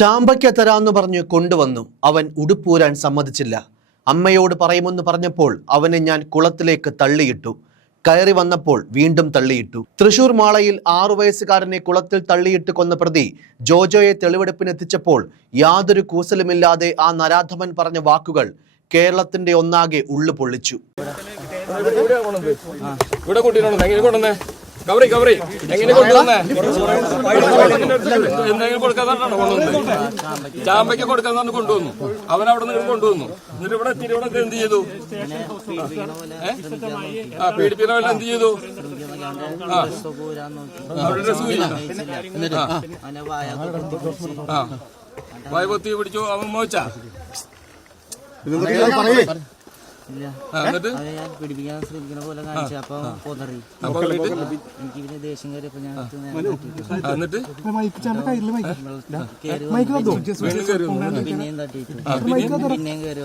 ചാമ്പയ്ക്ക തരാന്ന് പറഞ്ഞ് കൊണ്ടുവന്നു. അവൻ ഉടുപ്പൂരാൻ സമ്മതിച്ചില്ല. അമ്മയോട് പറയുമെന്ന് പറഞ്ഞപ്പോൾ അവനെ ഞാൻ കുളത്തിലേക്ക് തള്ളിയിട്ടു. കയറി വന്നപ്പോൾ വീണ്ടും തള്ളിയിട്ടു. തൃശൂർ മാളയിൽ ആറു വയസ്സുകാരനെ കുളത്തിൽ തള്ളിയിട്ട് കൊന്ന പ്രതി ജോജോയെ തെളിവെടുപ്പിനെത്തിച്ചപ്പോൾ യാതൊരു കൂസലുമില്ലാതെ ആ നരാധമൻ പറഞ്ഞ വാക്കുകൾ കേരളത്തിന്റെ ഒന്നാകെ ഉള്ളു പൊള്ളിച്ചു. കവറി കവറി. എങ്ങനെ കൊണ്ടുവന്നേ? എന്തെങ്കിലും കൊടുക്കാന്നാണോ കൊണ്ടുവന്നത് ചാമ്പയ്ക്ക് കൊടുക്കാന്നാണ് കൊണ്ടുവന്നു. അവൻ അവിടെ നിന്ന് കൊണ്ടുവന്നു. എന്നിട്ട് ഇവിടെ എത്തിയിട്ട് ഇവിടെ എന്ത് ചെയ്തു? ആ പീഡിപ്പിക്കുന്ന വല്ല എന്ത് ചെയ്തു? ആ. അവിടെ ഡ്രസ് ആ. വായ പൊത്തി പിടിച്ചു അവൻ മോച്ചാ. ഞാൻ പിടിപ്പിക്കാൻ ശ്രമിക്കുന്ന പോലെ കാണിച്ചു. അപ്പൊ പൊതറി എനിക്ക് പിന്നെ ദേഷ്യം കയറിയപ്പോ ഞാൻ വന്നു. പിന്നെയും തട്ടിയിട്ടു പിന്നെയും കയറി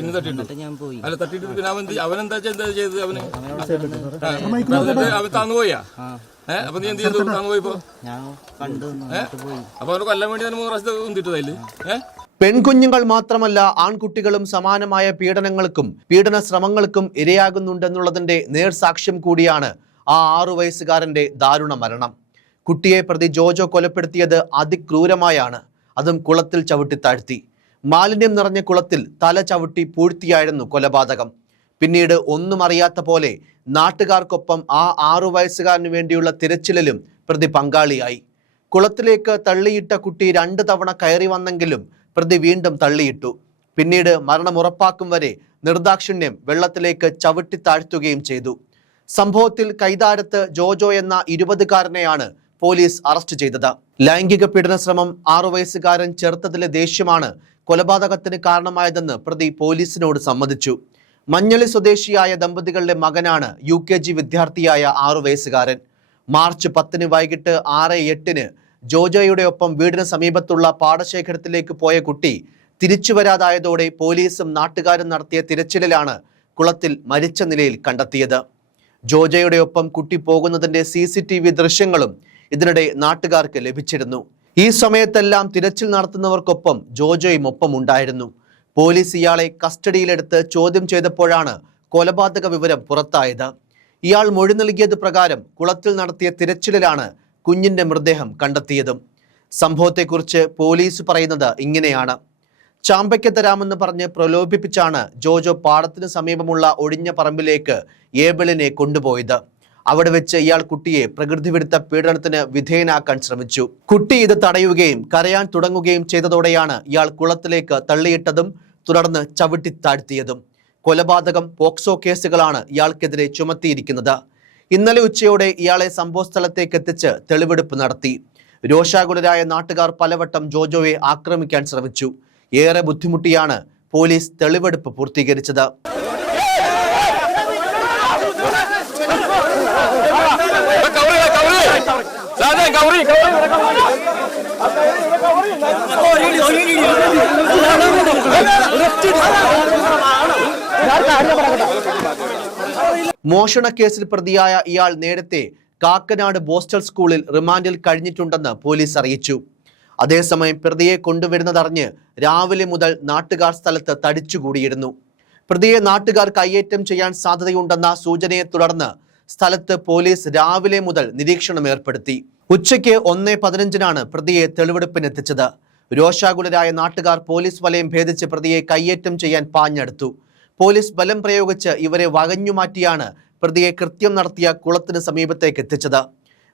എന്നിട്ട് ഞാൻ പോയി. അല്ല തട്ടിട്ട് പിന്നെ അവൻ അവൻ എന്താ ചെയ്തത്? അവന്? അവൻ താന്നു പോയാ? അപ്പൊ നീ എന്ത് ചെയ്തു? താന്നു പോയപ്പോ ഞാൻ കണ്ടു പോയി. അപ്പൊ അവന് കൊല്ലാൻ വേണ്ടി തന്നെ മൂന്ന് പ്രാവശ്യം ഉന്തിട്ടതല്ലേ ഏ? പെൺകുഞ്ഞുങ്ങൾ മാത്രമല്ല ആൺകുട്ടികളും സമാനമായ പീഡനങ്ങൾക്കും പീഡന ശ്രമങ്ങൾക്കും ഇരയാകുന്നുണ്ടെന്നുള്ളതിന്റെ നേർസാക്ഷ്യം കൂടിയാണ് ആ ആറു വയസ്സുകാരന്റെ ദാരുണ മരണം. കുട്ടിയെ പ്രതി ജോജോ കൊലപ്പെടുത്തിയത് അതിക്രൂരമായാണ്. അതും കുളത്തിൽ ചവിട്ടി താഴ്ത്തി. മാലിന്യം നിറഞ്ഞ കുളത്തിൽ തല ചവിട്ടി പൂഴ്ത്തിയായിരുന്നു കൊലപാതകം. പിന്നീട് ഒന്നും അറിയാത്ത പോലെ നാട്ടുകാർക്കൊപ്പം ആ ആറു വയസ്സുകാരന് വേണ്ടിയുള്ള തിരച്ചിലിലും പ്രതി പങ്കാളിയായി. കുളത്തിലേക്ക് തള്ളിയിട്ട കുട്ടി രണ്ട് തവണ കയറി വന്നെങ്കിലും പ്രതി വീണ്ടും തള്ളിയിട്ടു. പിന്നീട് മരണം ഉറപ്പാക്കും വരെ നിർദാക്ഷിണ്യം വെള്ളത്തിലേക്ക് ചവിട്ടി താഴ്ത്തുകയും ചെയ്തു. സംഭവത്തിൽ കൈതാരത്ത് ജോജോ എന്ന ഇരുപതുകാരനെയാണ് പോലീസ് അറസ്റ്റ് ചെയ്തത്. ലൈംഗിക പീഡന ശ്രമം ആറു വയസ്സുകാരൻ ചെറുത്തതിലെ ദേഷ്യമാണ് കൊലപാതകത്തിന് കാരണമായതെന്ന് പ്രതി പോലീസിനോട് സമ്മതിച്ചു. മഞ്ഞളി സ്വദേശിയായ ദമ്പതികളുടെ മകനാണ് യു കെ ജി വിദ്യാർത്ഥിയായ ആറു വയസ്സുകാരൻ. മാർച്ച് പത്തിന് വൈകിട്ട് ആറ് എട്ടിന് ജോജോയുടെ ഒപ്പം വീടിന് സമീപത്തുള്ള പാടശേഖരത്തിലേക്ക് പോയ കുട്ടി തിരിച്ചു വരാതായതോടെ പോലീസും നാട്ടുകാരും നടത്തിയ തിരച്ചിലിലാണ് കുളത്തിൽ മരിച്ച നിലയിൽ കണ്ടെത്തിയത്. ജോജയുടെ ഒപ്പം കുട്ടി പോകുന്നതിന്റെ സി സി ടി വി ദൃശ്യങ്ങളും ഇതിനിടെ നാട്ടുകാർക്ക് ലഭിച്ചിരുന്നു. ഈ സമയത്തെല്ലാം തിരച്ചിൽ നടത്തുന്നവർക്കൊപ്പം ജോജോയും ഒപ്പം ഉണ്ടായിരുന്നു പോലീസ് ഇയാളെ കസ്റ്റഡിയിലെടുത്ത് ചോദ്യം ചെയ്തപ്പോഴാണ് കൊലപാതക വിവരം പുറത്തായത്. ഇയാൾ മൊഴി നൽകിയത് പ്രകാരം കുളത്തിൽ നടത്തിയ തിരച്ചിലിലാണ് കുഞ്ഞിന്റെ മൃതദേഹം കണ്ടെത്തിയതും. സംഭവത്തെക്കുറിച്ച് പോലീസ് പറയുന്നത് ഇങ്ങനെയാണ്. ചാമ്പയ്ക്ക് തരാമെന്ന് പറഞ്ഞ് പ്രലോഭിപ്പിച്ചാണ് ജോജോ പാടത്തിന് സമീപമുള്ള ഒഴിഞ്ഞ പറമ്പിലേക്ക് ഏബിളിനെ കൊണ്ടുപോയത്. അവിടെ വെച്ച് ഇയാൾ കുട്ടിയെ പ്രകൃതി വിരുദ്ധ പീഡനത്തിന് വിധേയനാക്കാൻ ശ്രമിച്ചു. കുട്ടി ഇത് തടയുകയും കരയാൻ തുടങ്ങുകയും ചെയ്തതോടെയാണ് ഇയാൾ കുളത്തിലേക്ക് തള്ളിയിട്ടതും തുടർന്ന് ചവിട്ടി താഴ്ത്തിയതും. കൊലപാതകം പോക്സോ കേസുകളാണ് ഇയാൾക്കെതിരെ ചുമത്തിയിരിക്കുന്നത്. ഇന്നലെ ഉച്ചയോടെ ഇയാളെ സംഭവസ്ഥലത്തേക്ക് എത്തിച്ച് തെളിവെടുപ്പ് നടത്തി. രോഷാകുലരായ നാട്ടുകാർ പലവട്ടം ജോജോയെ ആക്രമിക്കാൻ ശ്രമിച്ചു. ഏറെ ബുദ്ധിമുട്ടിയാണ് പോലീസ് തെളിവെടുപ്പ് പൂർത്തീകരിച്ചത്. കവറി കവറി സാധനം കവറി കവറി മോഷണ കേസിൽ പ്രതിയായ ഇയാൾ നേരത്തെ കാക്കനാട് ബോസ്റ്റൽ സ്കൂളിൽ റിമാൻഡിൽ കഴിഞ്ഞിട്ടുണ്ടെന്ന് പോലീസ് അറിയിച്ചു. അതേസമയം പ്രതിയെ കൊണ്ടുവരുന്നതറിഞ്ഞ് രാവിലെ മുതൽ നാട്ടുകാർ സ്ഥലത്ത് തടിച്ചുകൂടിയിരുന്നു. പ്രതിയെ നാട്ടുകാർ കയ്യേറ്റം ചെയ്യാൻ സാധ്യതയുണ്ടെന്ന സൂചനയെ തുടർന്ന് സ്ഥലത്ത് പോലീസ് രാവിലെ മുതൽ നിരീക്ഷണം ഏർപ്പെടുത്തി. ഉച്ചയ്ക്ക് ഒന്ന് പതിനഞ്ചിനാണ് പ്രതിയെ തെളിവെടുപ്പിനെത്തിച്ചത്. രോഷാകുലരായ നാട്ടുകാർ പോലീസ് വലയം ഭേദിച്ച് പ്രതിയെ കയ്യേറ്റം ചെയ്യാൻ പാഞ്ഞെടുത്തു. പോലീസ് ബലം പ്രയോഗിച്ച് ഇവരെ വകഞ്ഞുമാറ്റിയാണ് പ്രതിയെ കൃത്യം നടത്തിയ കുളത്തിന് സമീപത്തേക്ക് എത്തിച്ചത്.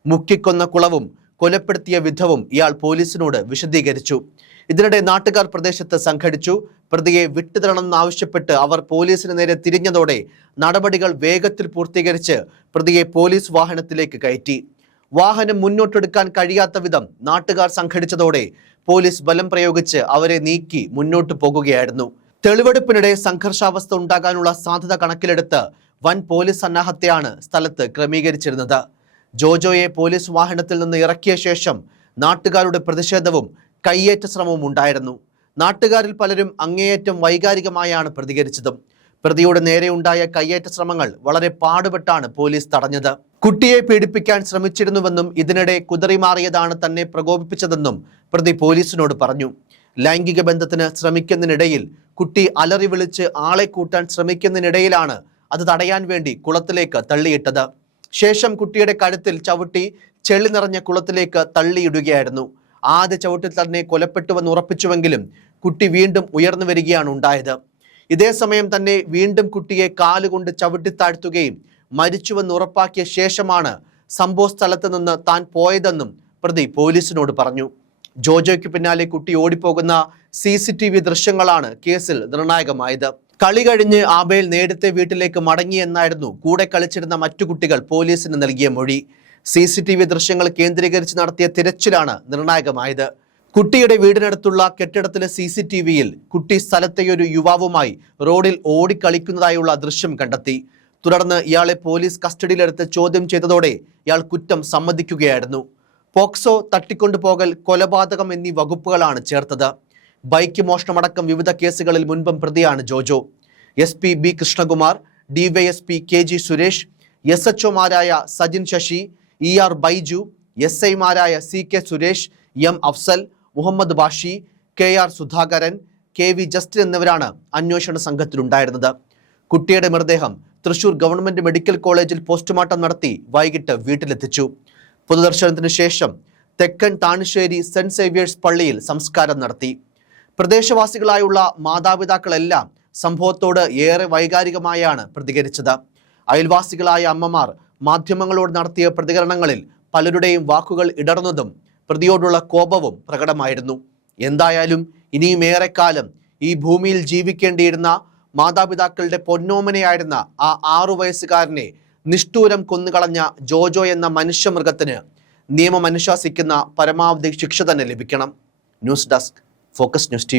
മുക്കിക്കൊന്ന കുളവും കൊലപ്പെടുത്തിയ വിധവും ഇയാൾ പോലീസിനോട് വിശദീകരിച്ചു. ഇതിനിടെ നാട്ടുകാർ പ്രദേശത്ത് സംഘടിച്ചു. പ്രതിയെ വിട്ടുതരണമെന്നാവശ്യപ്പെട്ട് അവർ പോലീസിന് നേരെ തിരിഞ്ഞതോടെ നടപടികൾ വേഗത്തിൽ പൂർത്തീകരിച്ച് പ്രതിയെ പോലീസ് വാഹനത്തിലേക്ക് കയറ്റി. വാഹനം മുന്നോട്ടെടുക്കാൻ കഴിയാത്ത വിധം നാട്ടുകാർ സംഘടിച്ചതോടെ പോലീസ് ബലം പ്രയോഗിച്ച് അവരെ നീക്കി മുന്നോട്ടു പോകുകയായിരുന്നു. തെളിവെടുപ്പിനിടെ സംഘർഷാവസ്ഥ ഉണ്ടാകാനുള്ള സാധ്യത കണക്കിലെടുത്ത് വൻ പോലീസ് സന്നാഹത്തെയാണ് സ്ഥലത്ത് ക്രമീകരിച്ചിരുന്നത്. ജോജോയെ പോലീസ് വാഹനത്തിൽ നിന്ന് ഇറക്കിയ ശേഷം നാട്ടുകാരുടെ പ്രതിഷേധവും കയ്യേറ്റ ശ്രമവും ഉണ്ടായിരുന്നു. നാട്ടുകാരിൽ പലരും അങ്ങേയറ്റം വൈകാരികമായാണ് പ്രതികരിച്ചതും. പ്രതിയുടെ നേരെയുണ്ടായ കയ്യേറ്റ ശ്രമങ്ങൾ വളരെ പാടുപെട്ടാണ് പോലീസ് തടഞ്ഞത്. കുട്ടിയെ പീഡിപ്പിക്കാൻ ശ്രമിച്ചിരുന്നുവെന്നും ഇതിനിടെ കുതറിമാറിയതാണ് തന്നെ പ്രകോപിപ്പിച്ചതെന്നും പ്രതി പോലീസിനോട് പറഞ്ഞു. ലൈംഗിക ബന്ധത്തിന് ശ്രമിക്കുന്നതിനിടയിൽ കുട്ടി അലറി വിളിച്ച് ആളെ കൂട്ടാൻ ശ്രമിക്കുന്നതിനിടയിലാണ് അത് തടയാൻ വേണ്ടി കുളത്തിലേക്ക് തള്ളിയിട്ടത്. ശേഷം കുട്ടിയുടെ കഴുത്തിൽ ചവിട്ടി ചെളി നിറഞ്ഞ കുളത്തിലേക്ക് തള്ളിയിടുകയായിരുന്നു. ആദ്യ ചവിട്ടിൽ തന്നെ കൊലപ്പെട്ടുവെന്ന് ഉറപ്പിച്ചുവെങ്കിലും കുട്ടി വീണ്ടും ഉയർന്നു വരികയാണ് ഉണ്ടായത്. ഇതേ സമയം തന്നെ വീണ്ടും കുട്ടിയെ കാലുകൊണ്ട് ചവിട്ടി താഴ്ത്തുകയും മരിച്ചുവെന്ന് ഉറപ്പാക്കിയ ശേഷമാണ് സംഭവ സ്ഥലത്ത് നിന്ന് താൻ പോയതെന്നും പ്രതി പോലീസിനോട് പറഞ്ഞു. ജോജോയ്ക്ക് പിന്നാലെ കുട്ടി ഓടിപ്പോകുന്ന സി സി ടി വി ദൃശ്യങ്ങളാണ് കേസിൽ നിർണായകമായത്. കളി കഴിഞ്ഞ് ആബേൽ നേരത്തെ വീട്ടിലേക്ക് മടങ്ങിയെന്നായിരുന്നു കൂടെ കളിച്ചിരുന്ന മറ്റു കുട്ടികൾ പോലീസിന് നൽകിയ മൊഴി. സി സി ടി വി ദൃശ്യങ്ങൾ കേന്ദ്രീകരിച്ച് നടത്തിയ തിരച്ചിലാണ് നിർണായകമായത്. കുട്ടിയുടെ വീടിനടുത്തുള്ള കെട്ടിടത്തിലെ സി സി ടി വിയിൽ കുട്ടി സ്ഥലത്തെ ഒരു യുവാവുമായി റോഡിൽ ഓടിക്കളിക്കുന്നതായുള്ള ദൃശ്യം കണ്ടെത്തി. തുടർന്ന് ഇയാളെ പോലീസ് കസ്റ്റഡിയിലെടുത്ത് ചോദ്യം ചെയ്തതോടെ ഇയാൾ കുറ്റം സമ്മതിക്കുകയായിരുന്നു. പോക്സോ തട്ടിക്കൊണ്ടുപോകൽ കൊലപാതകം എന്നീ വകുപ്പുകളാണ് ചേർത്തത്. ബൈക്ക് മോഷണമടക്കം വിവിധ കേസുകളിൽ മുൻപും പ്രതിയാണ് Jojo. S P B Krishnakumar DYSP K G Suresh S H ഒമാരായ Sajin Sasi E R Baiju S ഐമാരായ C K Suresh M Afsal Muhammad Bashi K R Sudhakaran K V Justin എന്നിവരാണ് അന്വേഷണ സംഘത്തിലുണ്ടായിരുന്നത്. കുട്ടിയുടെ മൃതദേഹം തൃശൂർ ഗവൺമെന്റ് മെഡിക്കൽ കോളേജിൽ postmortem നടത്തി വൈകിട്ട് വീട്ടിലെത്തിച്ചു. പൊതുദർശനത്തിന് ശേഷം തെക്കൻ താണശ്ശേരി സെന്റ് സേവിയേഴ്സ് പള്ളിയിൽ സംസ്കാരം നടത്തി. പ്രദേശവാസികളായുള്ള മാതാപിതാക്കളെല്ലാം സംഭവത്തോട് ഏറെ വൈകാരികമായാണ് പ്രതികരിച്ചത്. അയൽവാസികളായ അമ്മമാർ മാധ്യമങ്ങളോട് നടത്തിയ പ്രതികരണങ്ങളിൽ പലരുടെയും വാക്കുകൾ ഇടർന്നതും പ്രതിയോടുള്ള കോപവും പ്രകടമായിരുന്നു. എന്തായാലും ഇനിയും ഏറെക്കാലം ഈ ഭൂമിയിൽ ജീവിക്കേണ്ടിയിരുന്ന മാതാപിതാക്കളുടെ പൊന്നോമനയായിരുന്ന ആ ആറു വയസ്സുകാരനെ നിഷ്ഠൂരം കൊന്നുകളഞ്ഞ ജോജോ എന്ന മനുഷ്യമൃഗത്തിന് നിയമം അനുശാസിക്കുന്ന പരമാവധി ശിക്ഷ തന്നെ ലഭിക്കണം. News desk focus news T